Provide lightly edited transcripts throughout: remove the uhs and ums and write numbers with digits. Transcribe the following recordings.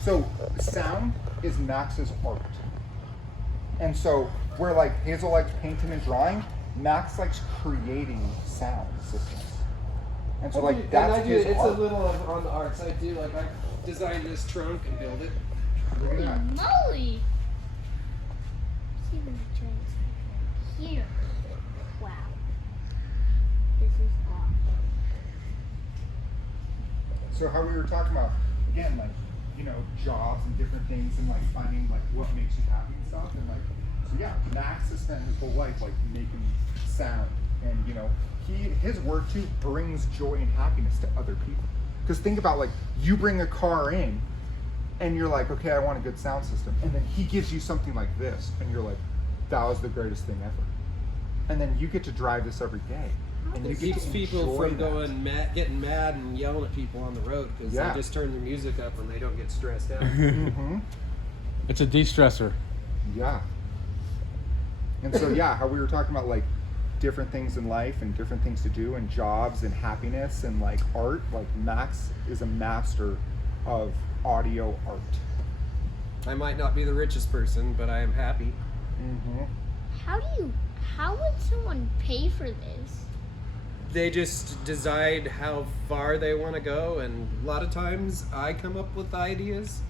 So sound is Max's art. And so where like Hazel likes painting and drawing, Max likes creating sound systems. And so like that's his it's art. a little on the arts. I do like I designed this trunk and build it. Look at Holy that. moly! See the giant here. Wow. This is awesome. So how we were talking about, again, like, you know, jobs and different things and like finding like what makes you happy and stuff. And like, so yeah, Max has spent his whole life like making sound. And you know, his work too brings joy and happiness to other people. Because think about like, you bring a car in and you're like, okay, I want a good sound system. And then he gives you something like this and you're like, that was the greatest thing ever. And then you get to drive this every day. And you It get keeps to people enjoy from that. getting mad and yelling at people on the road because Yeah. they just turn their music up and they don't get stressed out. Mm-hmm. It's a de-stressor. Yeah. And so yeah, how we were talking about like different things in life and different things to do and jobs and happiness and like art, like Max is a master of audio art. I might not be the richest person, but I am happy. Mm-hmm. How would someone pay for this? They just decide how far they want to go, and a lot of times I come up with ideas.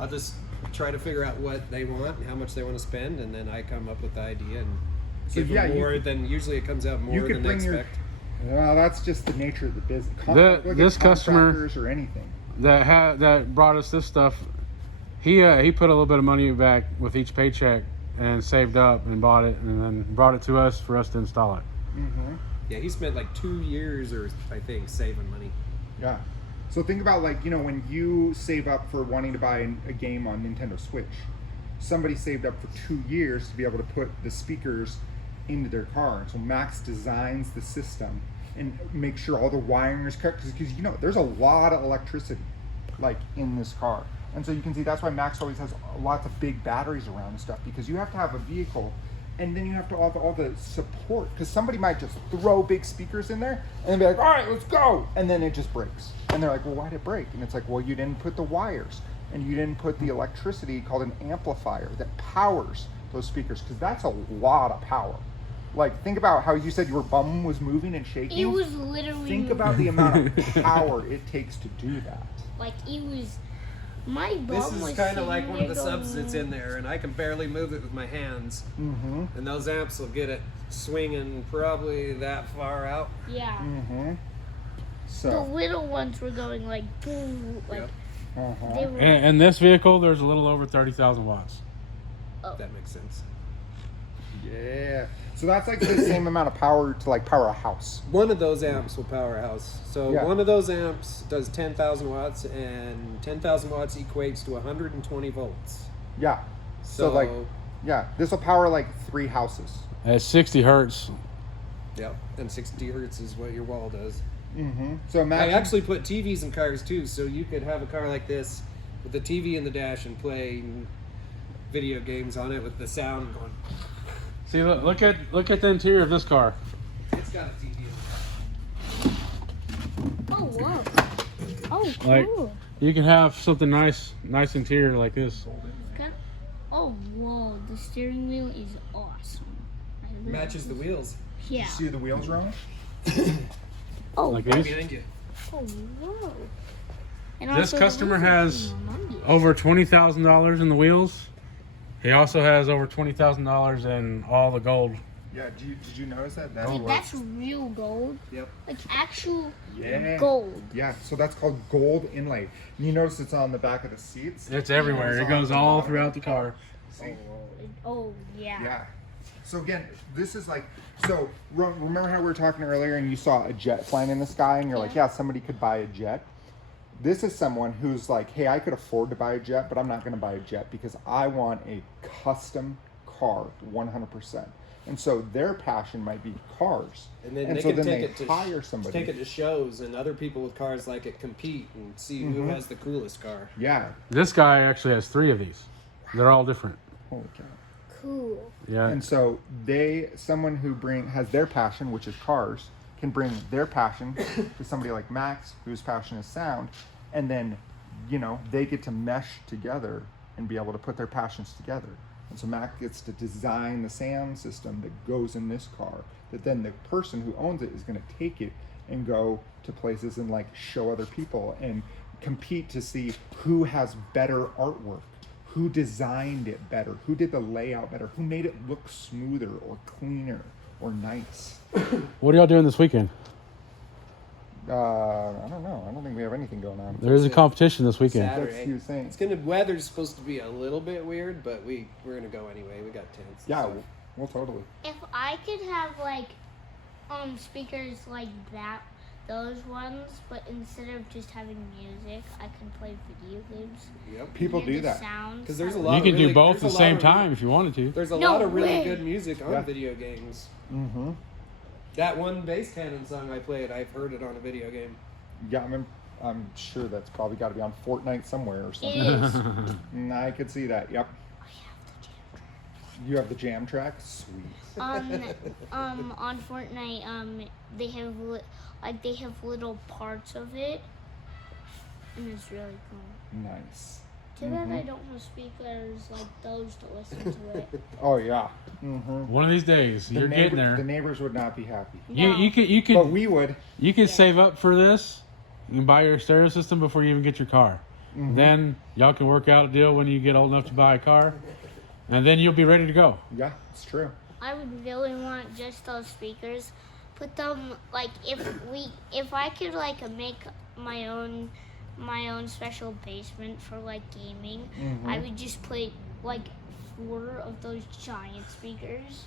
I'll just try to figure out what they want and how much they want to spend, and then I come up with the idea and So give yeah, them you more could- than usually it comes out You more could than they bring your, expect. well, that's just the nature of the business. Look at This customer- contractors or anything. That brought us this stuff. He put a little bit of money back with each paycheck and saved up and bought it and then brought it to us for us to install it. Mm-hmm. Yeah, he spent like 2 years or I think saving money. Yeah. So think about like, you know, when you save up for wanting to buy a game on Nintendo Switch, somebody saved up for 2 years to be able to put the speakers into their car. So Max designs the system and make sure all the wiring is correct because you know there's a lot of electricity like in this car. And so you can see that's why Max always has lots of big batteries around and stuff, because you have to have a vehicle and then you have to have all the support, because somebody might just throw big speakers in there and then be like, all right, let's go, and then it just breaks and they're like, well, why'd it break? And it's like, well, you didn't put the wires and you didn't put the electricity called an amplifier that powers those speakers, because that's a lot of power. Like, think about how you said your bum was moving and shaking. It was literally Think about the amount of power it takes to do that. like it was. My bum This was is kind of like sitting one of the there subs going- that's in there, and I can barely move it with my hands. Mm-hmm. And those amps will get it swinging probably that far out. Yeah. Mm-hmm. The So, little ones were going like boom, like Yep. uh-huh. they were. In this vehicle, there's a little over 30,000 watts. That makes sense. Yeah. So that's like the same amount of power to like power a house. One of those amps will power a house. So Yeah. one of those amps does 10,000 watts, and 10,000 watts equates to 120 volts. Yeah. So like, yeah, this will power like 3 houses. At 60 hertz. Yep, and 60 hertz is what your wall does. Mm-hmm. So I imagine. actually put TVs in cars too, so you could have a car like this with the TV in the dash and play video games on it with the sound going. See, look at the interior of this car. It's got a TV in it. Oh whoa! Oh cool. Like- You can have something nice interior like this. Okay. Oh whoa! The steering wheel is awesome. I really Matches the wheels. Yeah. You see the wheels rolling? Oh. Like Right these. behind you. Oh whoa! And This also, customer these are has humongous. over $20,000 in the wheels. He also has over $20,000 in all the gold. Yeah. Did you notice that? That's Like, that's real gold. Yep. Like actual yeah. gold. Yeah. So that's called gold inlay. And you notice it's on the back of the seats. It's everywhere. It goes all throughout the car. See? Oh yeah. Yeah. So again, this is like, so remember how we were talking earlier and you saw a jet flying in the sky and you're like, yeah, somebody could buy a jet. This is someone who's like, hey, I could afford to buy a jet, but I'm not going to buy a jet because I want a custom car 100%. And so their passion might be cars. And then they so can take it to hire somebody. take it to shows, and other people with cars like it compete and see who has the coolest car. Yeah. This guy actually has 3 of these. They're all different. Holy cow. Cool. Yeah. And so someone who has their passion, which is cars, can bring their passion to somebody like Max, whose passion is sound, and then you know, they get to mesh together and be able to put their passions together. And so Mac gets to design the sound system that goes in this car, that then the person who owns it is going to take it and go to places and like show other people and compete to see who has better artwork, who designed it better, who did the layout better, who made it look smoother or cleaner or nice. What are y'all doing this weekend? I don't know. I don't think we have anything going on. There is a competition this weekend. Saturday. That's you saying. It's gonna weather's supposed to be a little bit weird, but we're gonna go anyway. We got tents. and Yeah, stuff. well, totally. If I could have like speakers like that, those ones, but instead of just having music, I can play video games. Yep. People Hear do the that. sounds. Because there's a that lot. You of can really, do both at there's the a lot same of time if you wanted to. There's a No lot of really way. good music on Yeah. video games. Mm-hmm. That one bass cannon song I played, I've heard it on a video game. Yeah, I'm sure that's probably got to be on Fortnite somewhere or It something. is. I could see that. Yep. You have the jam track? Sweet. On Fortnite, they have they have little parts of it, and it's really cool. Nice. Too bad I don't have speakers like those to listen to it. Oh yeah. Mm-hmm. One of these days, you're getting there. The neighbors would not be happy. You No. But could we would. save up for this. You can buy your stereo system before you even get your car. Then y'all can work out a deal when you get old enough to buy a car, and then you'll be ready to go. Yeah, it's true. I would really want just those speakers. Put them like if I could like make my own special basement for like gaming, I would just put like 4 of those giant speakers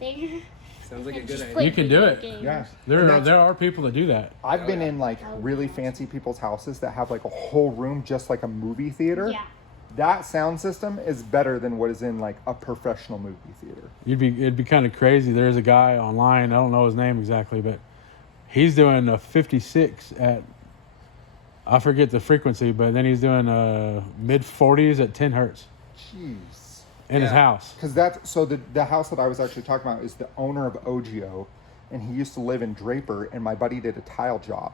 there. Sounds like a and good just idea. play You can do video it. games. Yeah. There And are, that's- there are people that do that. I've been yeah. in like really fancy people's houses that have like a whole room just like a movie theater. Yeah. That sound system is better than what is in like a professional movie theater. It'd be kind of crazy. There's a guy online. I don't know his name exactly, but he's doing a 56 at, I forget the frequency, but then he's doing mid 40s at 10 hertz Jeez. in his Yeah. house. Because that's so the house that I was actually talking about is the owner of OGO, and he used to live in Draper, and my buddy did a tile job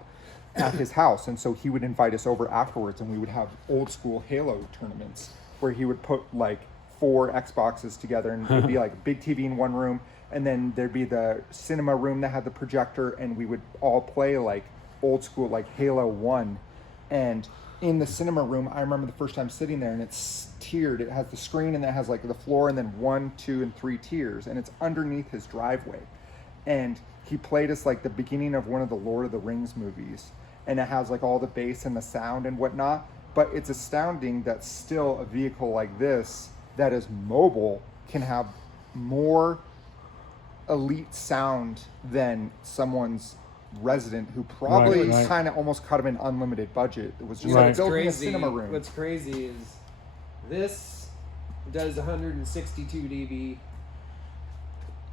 at his house, and so he would invite us over afterwards, and we would have old school Halo tournaments where he would put like 4 Xboxes together, and it'd be like a big TV in one room, and then there'd be the cinema room that had the projector, and we would all play like old school like Halo 1. And in the cinema room, I remember the first time sitting there, and it's tiered. It has the screen, and it has like the floor, and then 1, 2, and 3 tiers, and it's underneath his driveway. And he played us like the beginning of one of the Lord of the Rings movies, and it has like all the bass and the sound and whatnot. But it's astounding that still a vehicle like this that is mobile can have more elite sound than someone's resident who probably Right. kind of almost cut him an unlimited budget. It was just Right. like building a cinema room. What's crazy is this does 162 dB.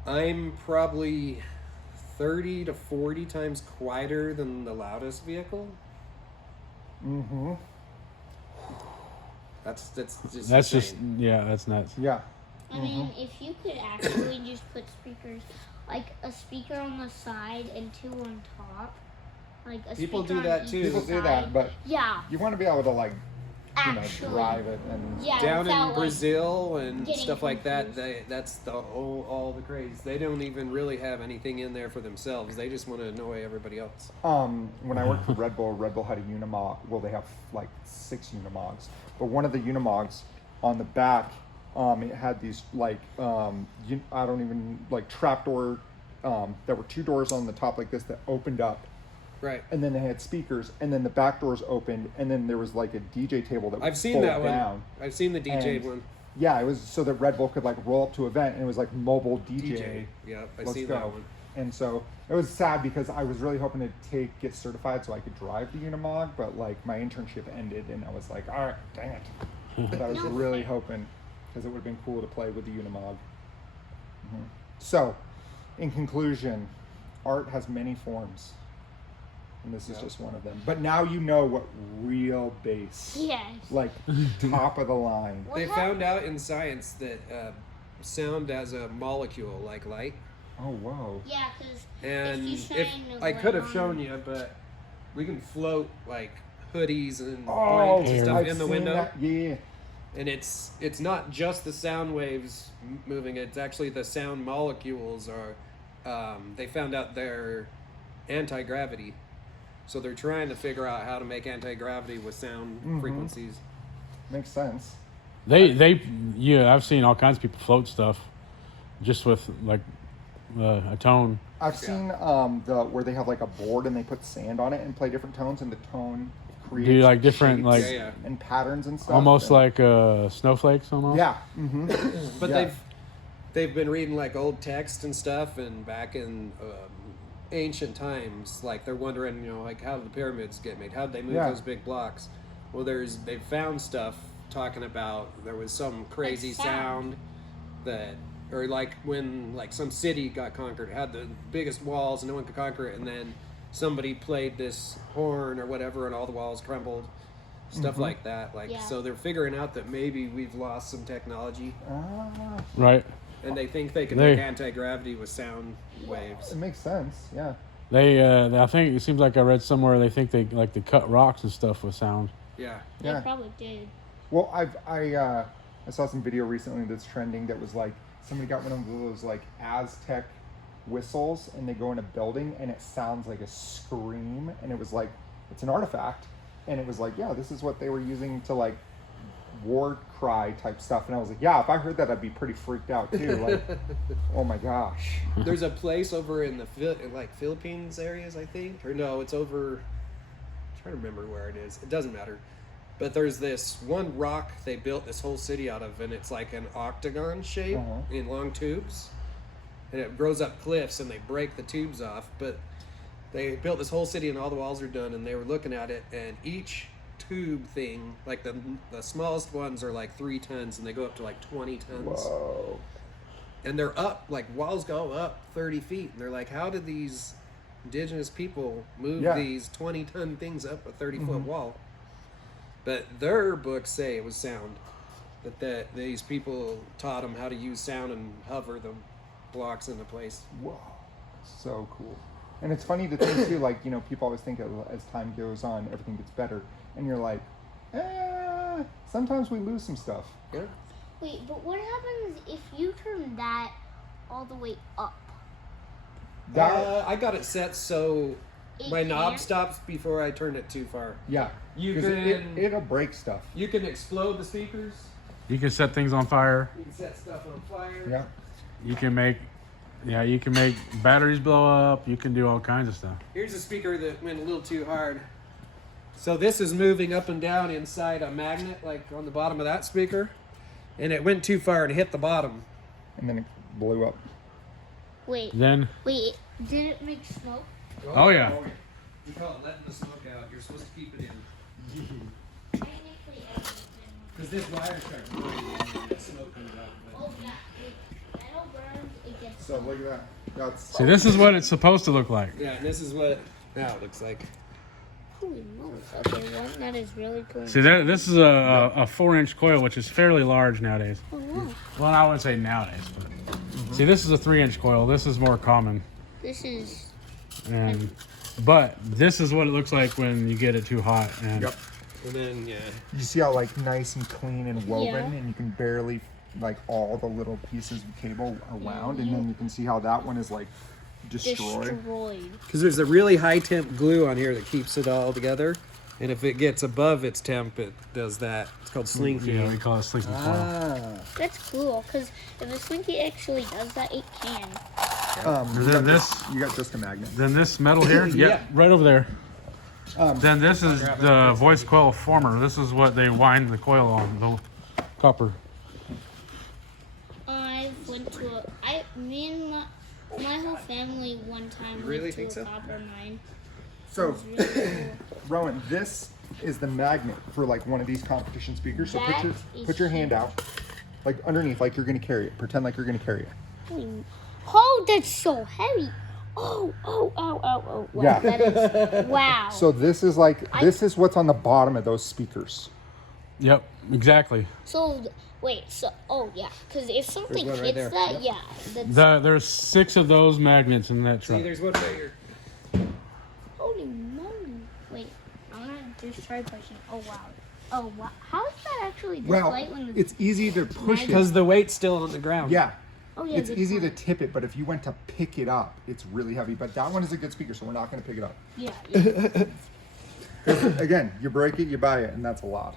I'm probably 30 to 40 times quieter than the loudest vehicle. Mm-hmm. That's just That's just, insane. yeah, that's nuts. Yeah. I mean, if you could actually just put speakers, like a speaker on the side and 2 on top, like a People speaker do that on too. each People do side. that, but Yeah, you want to be able to like, actually. drive it and Yeah, Down without, in like, Brazil and getting stuff like that, confused. that's the all the craze. They don't even really have anything in there for themselves. They just want to annoy everybody else. when I worked for Red Bull had a Unimog. Well, they have like 6 Unimogs, but one of the Unimogs on the back, it had these like I don't even like trapdoor. There were 2 doors on the top like this that opened up, Right. and then they had speakers, and then the back doors opened, and then there was like a DJ table that I've would seen fold that one. down. I've seen the DJ And- one. Yeah, it was so that Red Bull could like roll up to an event, and it was like mobile DJ. Yep, I Let's seen go. that one. And so it was sad because I was really hoping to get certified so I could drive the Unimog, but like my internship ended, and I was like, all right, dang it. But I was No. really hoping because it would have been cool to play with the Unimog. So, in conclusion, art has many forms, and this is Yeah. just one of them. But now you know what real bass, Yes. like top of the line. What They hap- found out in science that sound as a molecule like light. Oh whoa! Yeah, because And you if shine a I could have light shown on- you, but we can float like hoodies and Oh, blankets and stuff I've in the seen window. that. Yeah. And it's not just the sound waves moving. It's actually the sound molecules are. They found out they're anti-gravity, so they're trying to figure out how to make anti-gravity with sound frequencies. Makes sense. Yeah, I've seen all kinds of people float stuff just with like a tone. I've seen where they have like a board and they put sand on it and play different tones, and the tone creates Do like different shapes like Yeah. and patterns and stuff. almost and, like snowflakes almost. yeah. But Yeah. they've been reading like old text and stuff, and back in ancient times, like they're wondering, like how did the pyramids get made? How did they move Yeah. those big blocks? Well, they've found stuff talking about there was some crazy Like sound. sound that, or like when like some city got conquered, had the biggest walls and no one could conquer it, and then somebody played this horn or whatever, and all the walls crumbled. Stuff like that. Like Yeah. so, they're figuring out that maybe we've lost some technology. Ah, Right. And they think they can They- make anti-gravity with sound waves. it makes sense. Yeah. I think it seems like I read somewhere they think they like to cut rocks and stuff with sound. Yeah. They Yeah. probably did. Well, I saw some video recently that's trending that was like somebody got one of those like Aztec whistles and they go in a building and it sounds like a scream, and it was like it's an artifact, and it was like, yeah, this is what they were using to like war cry type stuff, and I was like, yeah, if I heard that I'd be pretty freaked out too. Like, oh my gosh. There's a place over in the Philippines areas, I think, or no, it's over. I'm trying to remember where it is. It doesn't matter. But there's this one rock they built this whole city out of, and it's like an octagon shape in long tubes, and it grows up cliffs, and they break the tubes off. But they built this whole city, and all the walls are done, and they were looking at it, and each tube thing, like the smallest ones are like 3 tons, and they go up to like 20 tons. Whoa. And they're up, like walls go up 30 feet, and they're like, how did these indigenous people move Yeah. these 20-ton things up a 30-foot wall? But their books say it was sound, that these people taught them how to use sound and hover the blocks into place. Whoa. So cool. And it's funny to think too, like, people always think as time goes on, everything gets better. And you're like, sometimes we lose some stuff. Yeah. Wait, but what happens if you turn that all the way up? I got it set so It my knob can't? stops before I turn it too far. Yeah. You 'Cause can- it'll break stuff. You can explode the speakers. You can set things on fire. You can set stuff on fire. Yeah. You can make batteries blow up. You can do all kinds of stuff. Here's a speaker that went a little too hard. So this is moving up and down inside a magnet, like on the bottom of that speaker, and it went too far and hit the bottom. And then it blew up. Wait, Then did it make smoke? Oh, yeah. We call it letting the smoke out. You're supposed to keep it in. Technically, everything. Because this wire starts burning and that smoke comes out. Oh yeah, if metal burns, it gets. So look at that. That's see, this is what it's supposed to look like. Yeah, and this is what now it looks like. Holy moly! Okay, one that is really cool. See, this is a 4-inch coil, which is fairly large nowadays. Oh wow. Well, I wouldn't say nowadays, but see, this is a 3-inch coil. This is more common, This is. but this is what it looks like when you get it too hot. And Yep. And then You see how like nice and clean and woven, Yeah. and you can barely like all the little pieces of cable around, and then you can see how that one is like destroyed. because there's a really high temp glue on here that keeps it all together, and if it gets above its temp, it does that. It's called slinky. yeah, we call it sleeping coil. Ah. That's cool, because if a Slinky actually does that, it can. Then this, You got just a magnet. then this metal here, Yeah. right over there. Then this is the voice coil former. This is what they wind the coil on, the copper. Me and my whole family one time really went to think a so? copper mine. So, It was really cool. Rowan, this is the magnet for like one of these competition speakers. So That put your is hand out, like underneath, like you're gonna carry it. Pretend like you're gonna carry it. Oh, that's so heavy. Oh. Wow, Yeah. That is, wow. So this is this is what's on the bottom of those speakers. Yep, exactly. Oh yeah, because if something one right hits there. that, yeah, that's There's 6 of those magnets in that See, truck. there's one right here. holy moly. Wait, I'm gonna Just try pushing. Oh wow. Oh wow. How is that actually this Well, light when the it's easy to push it. Because the weight's still on the ground. Yeah. Oh yeah. It's good easy to point. tip it, but if you went to pick it up, it's really heavy. But that one is a good speaker, so we're not going to pick it up. Yeah. Again, you break it, you buy it, and that's a lot.